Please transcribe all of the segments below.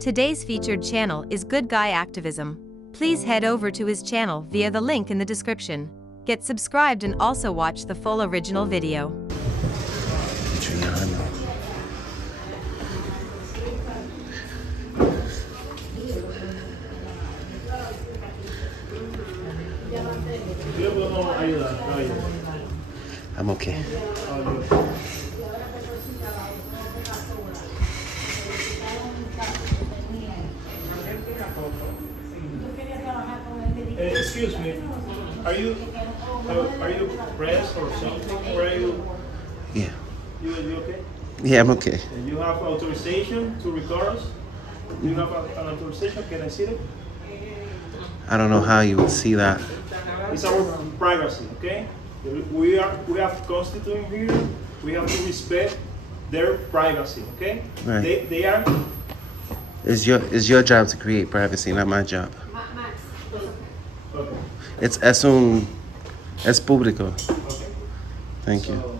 Today's featured channel is Good Guy Activism. Please head over to his channel via the link in the description. Get subscribed and also watch the full original video. I'm okay. Excuse me, are you pressed or something? Where are you? Yeah. You okay? Yeah, I'm okay. And you have authorization to record us? You have an authorization? Can I see it? I don't know how you would see that. It's our privacy, okay? We have constituent here. We have to respect their privacy, okay? Right. They are. It's your job to create privacy, not my job. Okay. Es público. Okay. Thank you. No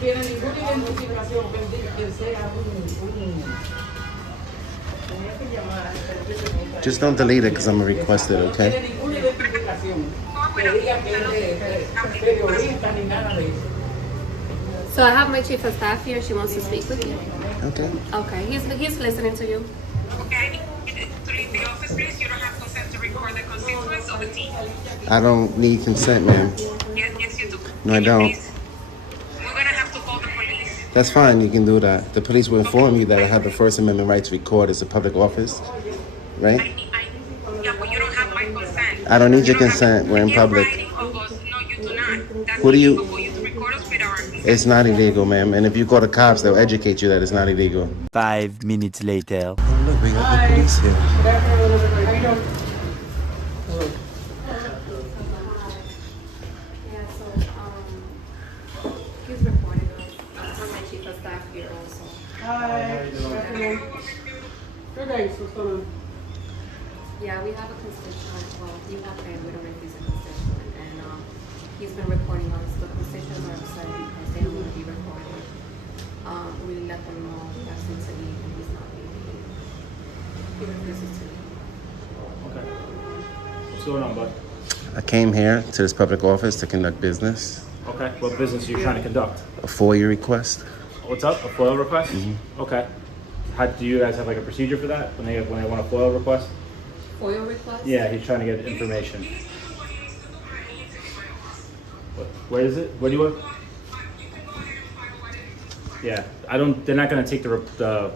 tiene ninguna identificación, que sea Just don't delete it because I'm gonna request it, okay? tiene ninguna identificación que diga que es periodista ni nada de eso. So I have my chief of staff here. She wants to speak with you. Okay. Okay, he's listening to you. Okay, to leave the office, please. You don't have consent to record the constituents of the team. I don't need consent, ma'am. Yes, you do. No, I Can you don't. please? We're gonna have to call the police. That's fine, you can do that. The police will inform you that I have the First Amendment right to record. It's a public office, right? Yeah, but you don't have my consent. I don't need your You don't consent. We're in You're public. writing of us. No, you do not. That's What do you- illegal for you to record us with our consent. It's not illegal, ma'am. And if you call the cops, they'll educate you that it's not illegal. 5 minutes later. Oh, look, we got the police here. Yeah, so he's recording us. I have my chief of staff here also. Hi, good afternoon. Good day, Susana. Yeah, we have a constituent. Well, you have him. We don't know if he's a constituent, and he's been recording us. The constituents are upset because they don't want to be recorded. We let them know that since he's not being. He refuses to leave. Okay. What's going on, bud? I came here to this public office to conduct business. Okay. What business are you trying to conduct? A FOIA request. What's up? A FOIL request? Okay. How do you guys have like a procedure for that when they want a FOIL request? FOIA request? Yeah, he's trying to get information. Where is it? Where do you want? Yeah, I don't. They're not going to take the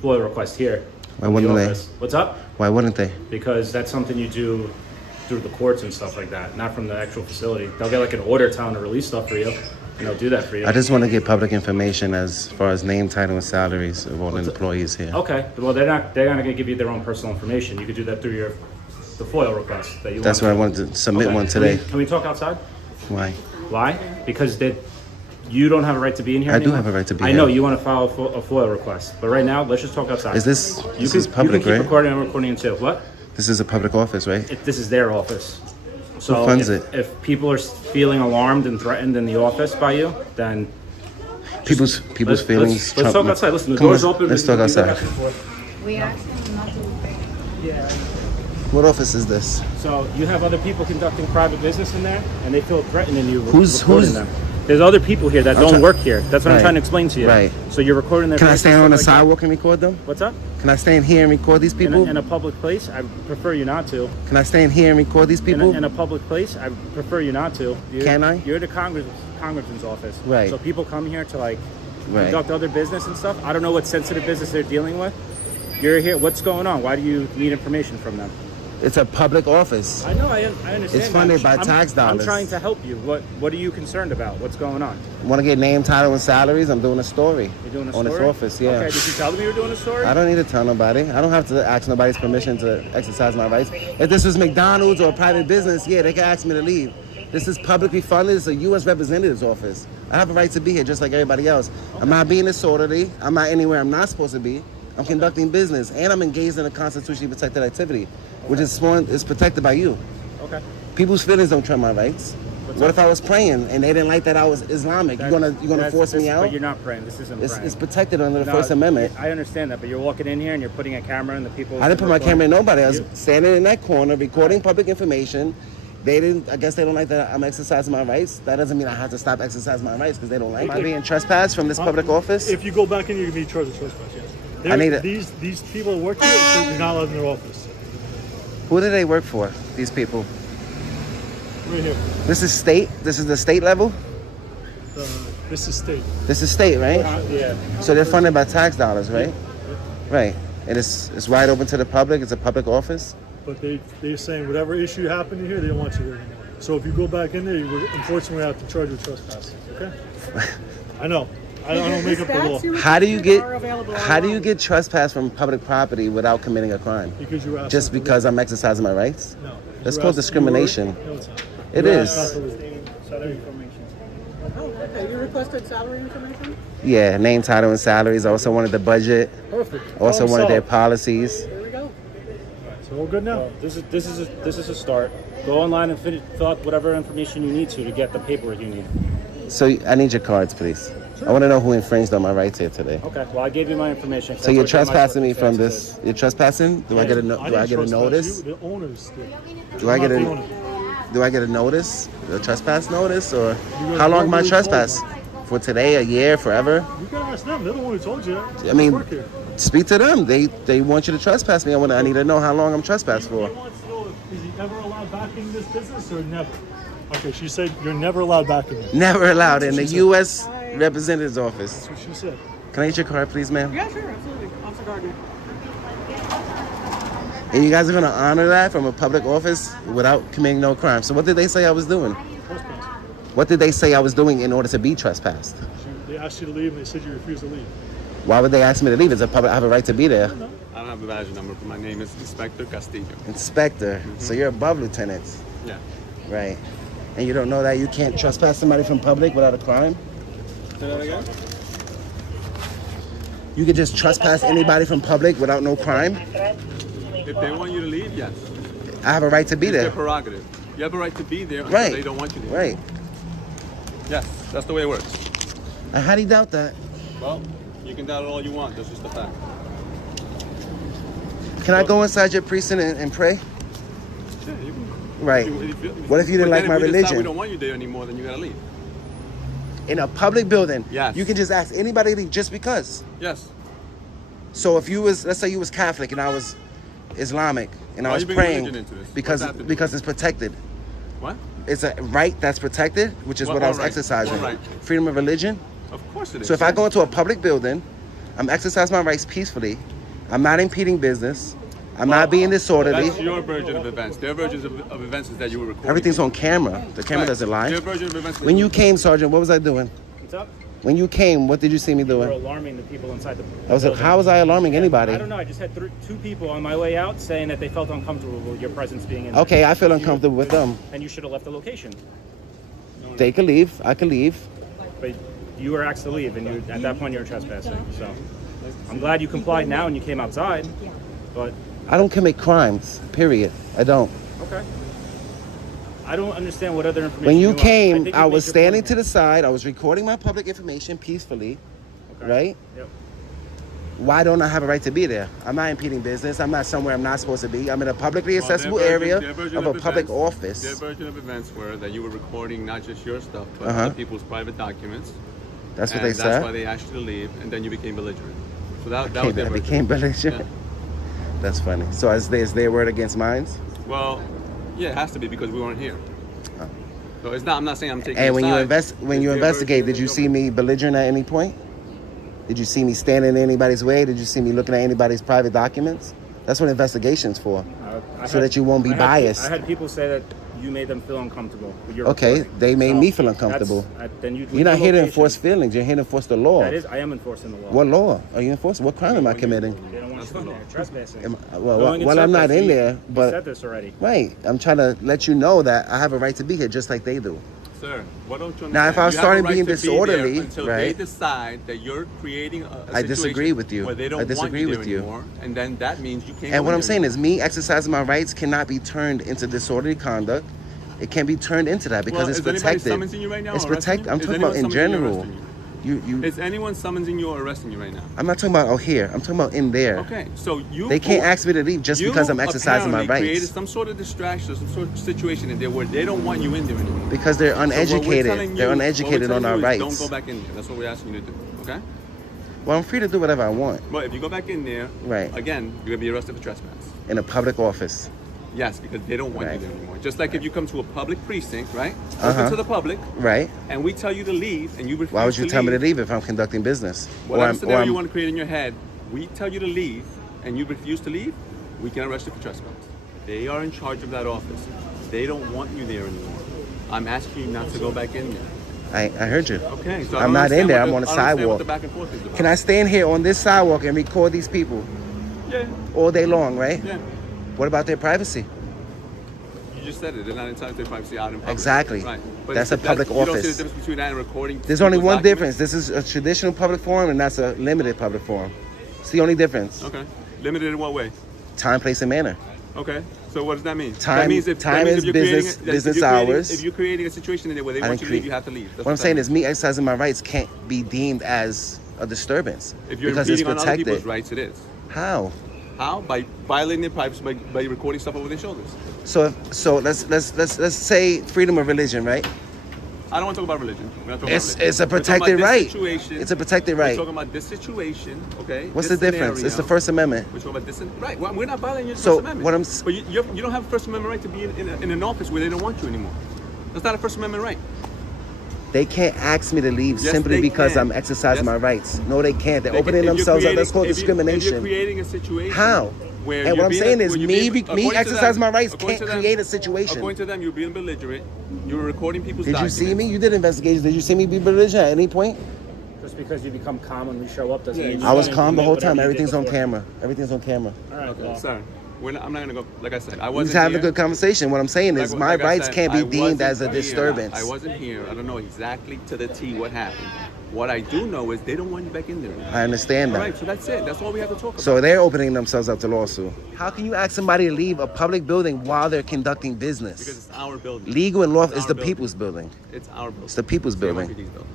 FOIL request here. Why in the wouldn't they? office. What's up? Why wouldn't they? Because that's something you do through the courts and stuff like that, not from the actual facility. They'll get like an order telling to release stuff for you, and they'll do that for you. I just want to get public information as far as name, title, and salaries of all the employees here. Okay. Well, they're not going to give you their own personal information. You could do that through the FOIL request that you. That's why I wanted to submit one today. Can we talk outside? Why? Why? Because you don't have a right to be in here. I do anymore? have a right to be I here. know you want to file a FOIL request, but right now, let's just talk outside. Is this You is public, you can keep right? recording. I'm recording too. What? This is a public office, right? This is their office. So funds if, it? if people are feeling alarmed and threatened in the office by you, then People's feelings. Let's talk trump- outside. Listen, the Come door's on, open. Let's We talk can do outside. back and forth. We asked him not to. What office is this? So you have other people conducting private business in there, and they feel threatened in you Who's- recording them. There's other people here that I'm don't try- work here. That's what I'm Right. trying to explain to you. Right. So you're recording their. Can I voices, stand on the stuff like that. sidewalk and record them? What's up? Can I stand here and record these people? In a public place, I prefer you not to. Can I stand here and record these people? In a public place, I prefer you not to. Can I? You're the congressman's office. Right. So people come here to like Right. conduct other business and stuff. I don't know what sensitive business they're dealing with. You're here. What's going on? Why do you need information from them? It's a public office. I know. I understand. It's funded that. by tax dollars. I'm trying to help you. What are you concerned about? What's going on? Want to get name, title, and salaries? I'm doing a story. You're doing a on story? this office, yeah. Okay. Did you tell them you were doing a story? I don't need to tell nobody. I don't have to ask nobody's permission to exercise my rights. If this was McDonald's or a private business, yeah, they can ask me to leave. This is publicly funded. It's a U.S. representative's office. I have a right to be here just like everybody else. Okay. I'm not being disorderly. I'm not anywhere I'm not supposed to be. I'm conducting business, and I'm engaged in a constitutionally protected activity, which is protected by you. Okay. People's feelings don't trump my rights. What if I was praying and they didn't like that I was Islamic? You gonna force me out? But you're not praying. This isn't praying. It's protected under the No, First Amendment. I understand that, but you're walking in here and you're putting a camera in the people. I didn't put my camera in nobody. I was standing in that corner recording public information. They didn't. I guess they don't like that I'm exercising my rights. That doesn't mean I have to stop exercising my rights because they don't like. Am I being trespassed from this public office? If you go back in, you're gonna be charged with trespass. Yes. I need it. These people that work here, you're not allowed in their office. Who do they work for? These people. Right here. This is state. This is the state level. This is state. This is state, right? Yeah. So they're funded by tax dollars, right? Right. And it's wide open to the public. It's a public office. But they're saying whatever issue happened in here, they don't want you there anymore. So if you go back in there, you would unfortunately have to charge you with trespass. Okay? I know. I don't make up the law. How do you get trespass from public property without committing a crime? Because you were asked Just because I'm exercising my rights? No. That's called discrimination. No, it's not. It You were is. asked not to leave. Salary information. Oh, okay. You requested salary information? Yeah, name, title, and salaries. I also wanted the budget. Perfect. Also Problem wanted their solved. policies. There we go. So we're good now. Well, this is a start. Go online and fill out whatever information you need to get the paperwork you need. So I need your cards, please. I want to know who infringed on my rights here today. Okay. Well, I gave you my information. So you're trespassing me from this. You're trespassing? Do I get a didn't trespass notice? You, the owners did. Do I get Not the a owner. Do I get a notice? A trespass notice? Or how long am I trespass? For today, a year, forever? You can ask them. They're the one who told you that. I mean, Work here. speak to them. They want you to trespass me. I need to know how long I'm trespassed for. He wants to know is he ever allowed back in this business or never? Okay, she said you're never allowed back in there. Never allowed in the That's what she U.S. Representative's office. That's what she said. Can I get your card, please, ma'am? Yeah, sure, absolutely. Officer Gardner. And you guys are gonna honor that from a public office without committing no crime. So what did they say I was doing? Trespass. What did they say I was doing in order to be trespassed? They asked you to leave and they said you refused to leave. Why would they ask me to leave? It's a public. I have a right to be there. I don't have a badge number, but my name is Inspector Castillo. Inspector. So you're above lieutenant. Yeah. Right. And you don't know that you can't trespass somebody from public without a crime? Say that again? You could just trespass anybody from public without no crime? If they want you to leave, yes. I have a right to be It's their there. prerogative. You have a right to be there until Right. they don't want you there. Right. Yes, that's the way it works. And how do you doubt that? Well, you can doubt it all you want. That's just a fact. Can I go inside your precinct and pray? Yeah, you can. Right. What if you didn't like my If we religion? don't want you there anymore, then you gotta leave. In a public building, Yes. you can just ask anybody to leave just because. Yes. So if you was, let's say you was Catholic and I was Islamic and I Why was you bring praying religion into this? because What's happening? because it's protected. What? It's a right that's protected, which is what I was right? exercising. What right? Freedom of religion. Of course it is. So if I go into a public building, I'm exercising my rights peacefully. I'm not impeding business. I'm not being disorderly. That's your version of events. Their versions of events is that you were recording. Everything's on camera. The camera Right. doesn't lie. Their version of events. When you came, Sergeant, what was I doing? What's up? When you came, what did you see me You were doing? alarming the people inside the How was I alarming anybody? I don't know. I just had two people on my way out saying that they felt uncomfortable with your presence being in. Okay, I feel uncomfortable with them. And you should have left the location. They could leave. I could leave. But you were asked to leave, and at that point you were trespassing. So I'm glad you complied now and you came outside. But I don't commit crimes, period. I don't. okay. I don't understand what other information. When you want. came, think I you've was made your standing point. to the side. I was recording my public information peacefully, Okay. right? Yep. Why don't I have a right to be there? I'm not impeding business. I'm not somewhere I'm not supposed to be. I'm in a publicly Well, their accessible version- area their version of a public events- office. Their version of events were that you were recording not just your stuff, but Uh-huh. other people's private documents. That's what and they said. That's why they asked you to leave, and then you became belligerent. So that was Okay, their I version. became belligerent. Yeah. That's funny. So is their word against mine? Well, yeah, it has to be because we weren't here. So it's not. I'm not saying I'm taking. And when you a side. when It's you their investigate, version did you of see me belligerent at any point? Did you see me standing in anybody's way? Did you see me looking at anybody's private documents? That's what investigation's for. So that you won't be biased. I had people say that you made them feel uncomfortable with your Okay, recording. they made So me feel uncomfortable. Then you You're not here to enforce feelings. You're here to enforce the law. That is, I am enforcing the law. What law are you enforcing? What crime am I committing? They don't want you in there. Trespassing. Well, Going in I'm not circles, in you- there, you but said this already. right. I'm trying to let you know that I have a right to be here, just like they do. Sir, why don't you Now, if I was understand? You have a starting right being to be there disorderly, until right? they decide that you're creating a I disagree situation with you. Where they don't I disagree want you with there you. anymore, and then that means you can't. And go what I'm there saying anymore. is, me exercising my rights cannot be turned into disorderly conduct It can't be turned into that because Well, it's is anybody protected. summoning you right now? It's or arresting protected. you? I'm Is talking about anyone in summoning you or general. arresting you? You. Is anyone summoning you or arresting you right now? I'm not talking about here. I'm talking about in there. Okay, so you. They can't ask me to leave just because I'm exercising my You apparently created rights. some sort of distraction, some sort of situation in there where they don't want you in there anymore. Because they're So what we're uneducated. telling They're you- uneducated what on we're our telling you is rights. Don't go back in there. That's what we're asking you to do. Okay. Well, I'm free to do whatever I want But if you go back in there, Right. again, you're gonna be arrested for trespass. in a public office. Yes, because they don't want Right. you there anymore. Just like if you come to a public precinct, right? Uh-huh. Open to the public, Right? and we tell you to leave, and you refuse Why would you to tell me to leave. leave if I'm conducting business? Whatever scenario you want to create in your head, we tell you to leave, and you refuse to leave, we can arrest you for trespass. They are in charge of that office. They don't want you there anymore. I'm asking you not to go back in there. I heard you. Okay, so I'm not in there. I'm on the I don't understand what sidewalk. the back and forth is about. Can I stand here on this sidewalk and record these people Yeah, all day long, right? yeah. What about their privacy? You just said it. They're not entitled to their privacy out in public. Exactly. Right. That's a public You don't see the office. difference between that and recording. There's only people's one documents? difference. This is a traditional public forum and that's a limited public forum. It's the only difference. Okay. Limited in what way? Time, place, and manner. Okay. So what does that mean? Time- that means time is you're creating business- business hours. If you're creating a situation in there where they I want didn't you to leave, create- you have to leave. That's What I'm saying that is me exercising my rights can't be deemed as a disturbance means. If you're because it's impeding on other people's protected. rights, it is. How? How? By violating their privacy by recording stuff over their shoulders. So let's say freedom of religion, right? I don't want to talk about religion. We're not talking It's about religion. it's a We're talking protected about this right. situation. It's a protected We're right. talking about this situation, okay? What's this the difference? It's the scenario. First Amendment. We're talking about this. Right. Well, we're not violating your So, First Amendment. what I'm But you don't have a First Amendment right to be in an office where they don't want you anymore. That's not a First Amendment right. They can't ask me to leave Yes, simply they because can. I'm exercising Yes. my rights. No, they can't. They're They can- opening if you're themselves up. creating- That's called if you're discrimination. creating a situation. How? Where And you're what I'm being- saying is where you're me being- me according to exercising them- my rights according can't to them- create a situation. According to them, you're being belligerent. You were recording people's Did you documents. see me? You did investigations. Did you see me be belligerent at any point? Just because you become calm when we show up doesn't Yeah, mean you I was shouldn't calm the commit whole whatever time. you did Everything's on before. camera. Everything's on camera. All right, Okay, well, sorry. I'm not gonna go. Like I said, I We're wasn't just having here. a good conversation. What I'm saying is Like my I rights said, can't I be deemed wasn't as a here. disturbance. I wasn't here. I don't know exactly to the T what happened. What I do know is they don't want you back in there. I understand All that. right, so that's it. That's all we have to talk about. So they're opening themselves up to lawsuit. How can you ask somebody to leave a public building while they're conducting Because business? it's our building. Legal and lawful It's is the our building. people's building. It's our building. It's the people's building. NYPD's building.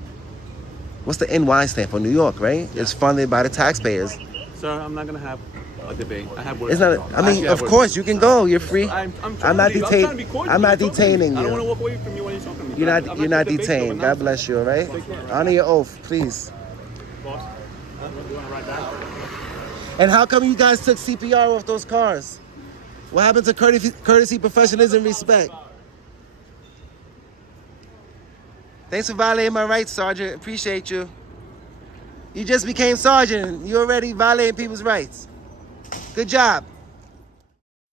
What's the NY stand for? New York, right? It's funded by the taxpayers. Sir, I'm not gonna have a debate. I have work. It's to not. do. I mean, actually have of work course to you do. can go. You're free. I'm I'm not trying to be detaining. cordial. I'm not You're talking to me. detaining I don't want to you. walk away from you when you're talking to me. You're I'm not. You're not gonna debate you over detained. God nonsense. bless you. All right. Take care. Honor your oath, please. boss, you want to ride back? And how come you guys took CPR off those cars? What happened to courtesy, professionalism, respect? Thanks for violating my rights, Sergeant. Appreciate you. You just became Sergeant. You already violating people's rights. Good job.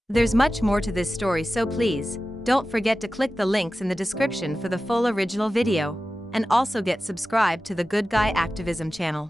There's much more to this story, so please, don't forget to click the links in the description for the full original video, and also get subscribed to the Good Guy Activism channel.